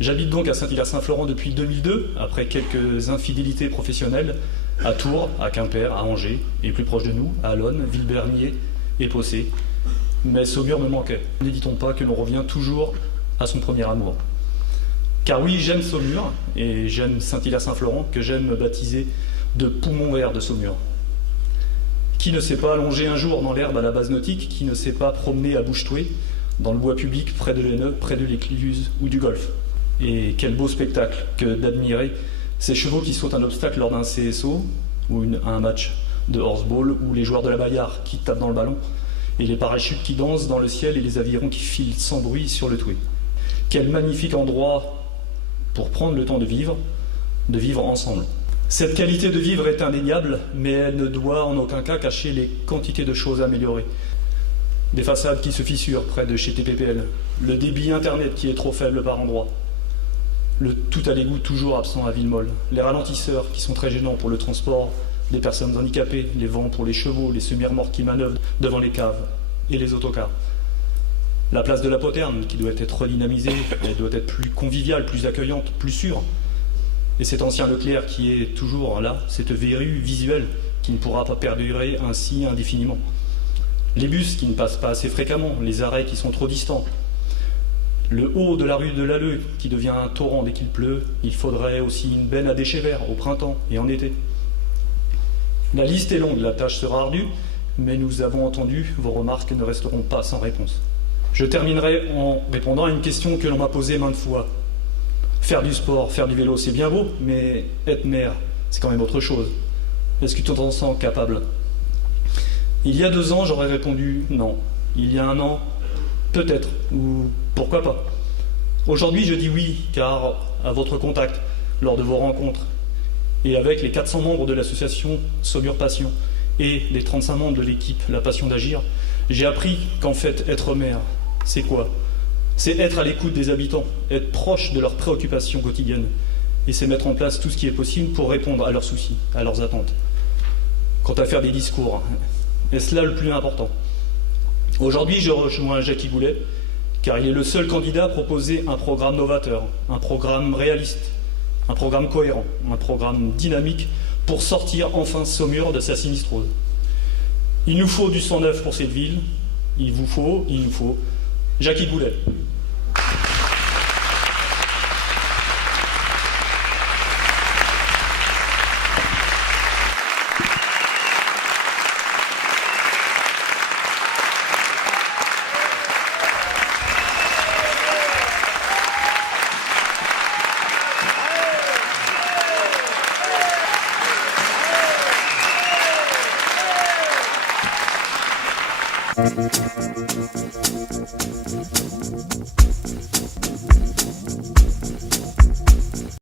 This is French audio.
J'habite donc à Saint-Hilaire-Saint-Florent depuis 2002, après quelques infidélités professionnelles, à Tours, à Quimper, à Angers, et plus proche de nous, à Allonne, Villebernier et Possé. Mais Saumur me manquait. N'hésitons pas que l'on revient toujours à son premier amour. Car oui, j'aime Saumur, et j'aime Saint-Hilaire-Saint-Florent, que j'aime baptiser de poumon vert de Saumur. Qui ne s'est pas allongé un jour dans l'herbe à la base nautique, qui ne s'est pas promené à bouche-touée, dans le bois public, près de l'Haineux, près de l'Écluse ou du Golfe. Et quel beau spectacle que d'admirer ces chevaux qui sautent un obstacle lors d'un CSO ou un match de horseball, ou les joueurs de la Bayard qui tapent dans le ballon, et les parachutes qui dansent dans le ciel et les avirons qui filent sans bruit sur le toué. Quel magnifique endroit pour prendre le temps de vivre ensemble. Cette qualité de vivre est indéniable, mais elle ne doit en aucun cas cacher les quantités de choses à améliorer. Des façades qui se fissurent près de chez TPPL, le débit internet qui est trop faible par endroits, le tout à l'égout toujours absent à Villemole, les ralentisseurs qui sont très gênants pour le transport des personnes handicapées, les vents pour les chevaux, les semi-remorques qui manœuvrent devant les caves et les autocars. La place de la Poterne qui doit être redynamisée, elle doit être plus conviviale, plus accueillante, plus sûre. Et cet ancien Leclerc qui est toujours là, cette verrue visuelle qui ne pourra pas perdurer ainsi indéfiniment. Les bus qui ne passent pas assez fréquemment, les arrêts qui sont trop distants. Le haut de la rue de l'Alleu qui devient un torrent dès qu'il pleut, il faudrait aussi une benne à déchets verts au printemps et en été. La liste est longue, la tâche sera ardue, mais nous avons entendu, vos remarques ne resteront pas sans réponse. Je terminerai en répondant à une question que l'on m'a posée maintes fois. Faire du sport, faire du vélo, c'est bien beau, mais être maire, c'est quand même autre chose. Est-ce que tu t'en sens capable ? Il y a 2 ans, j'aurais répondu non. Il y a 1 an, peut-être, ou pourquoi pas. Aujourd'hui, je dis oui, car à votre contact, lors de vos rencontres, et avec les 400 membres de l'association Saumur Passion et les 35 membres de l'équipe La Passion d'Agir, j'ai appris qu'en fait, être maire, c'est quoi ? C'est être à l'écoute des habitants, être proche de leurs préoccupations quotidiennes, et c'est mettre en place tout ce qui est possible pour répondre à leurs soucis, à leurs attentes. Quant à faire des discours, est-ce là le plus important ? Aujourd'hui, je rejoins Jackie Goulet, car il est le seul candidat à proposer un programme novateur, un programme réaliste, un programme cohérent, un programme dynamique pour sortir enfin Saumur de sa sinistrose. Il nous faut du sang neuf pour cette ville, il nous faut Jackie Goulet.